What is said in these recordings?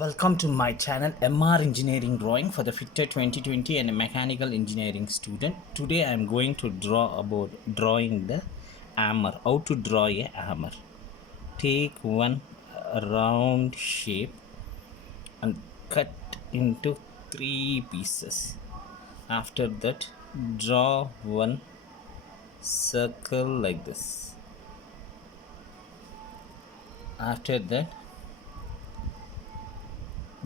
Welcome to my channel MR Engineering Drawing for the Fitter 2020 and a mechanical engineering student. Today I am going to draw about drawing the hammer. How to draw a hammer. Take one round shape and cut into 3 pieces. After that, draw one circle like this. After that,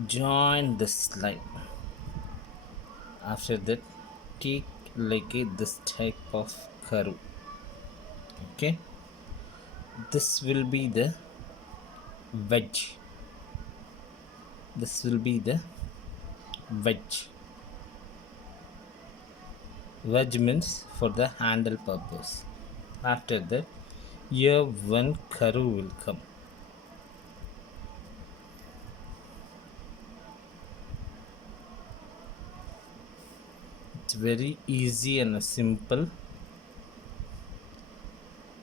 join this line. After that, take like this type of curve. Okay, this will be the wedge. This will be the wedge. Wedge means for the handle purpose. After that, here one curve will come. It's very easy and simple.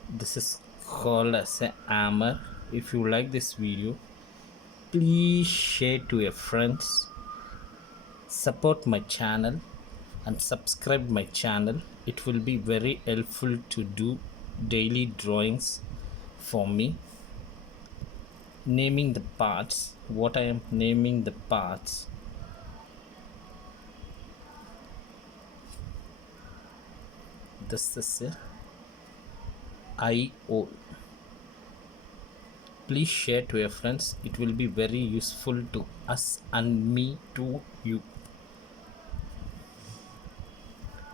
This is called as a hammer. If you like this video, please share to your friends, support my channel and subscribe my channel. It will be very helpful to do daily drawings for me. Naming the parts, what I am naming the parts. This is a eye hole. Please share to your friends. It will be very useful to us and me to you.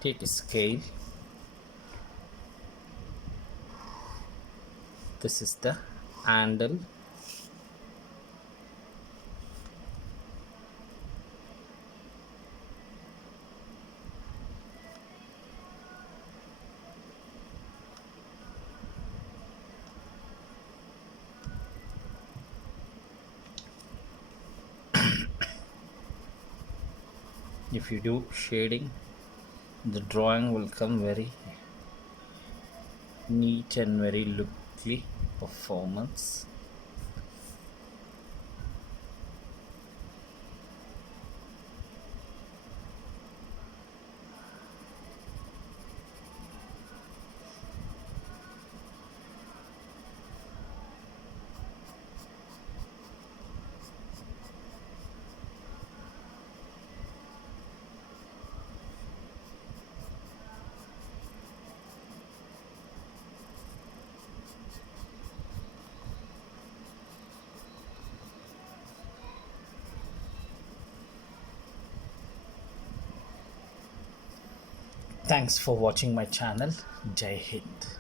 Take a scale. This is the handle. If you do shading, the drawing will come very neat and very lookly performance. Thanks for watching my channel. Jai Hind.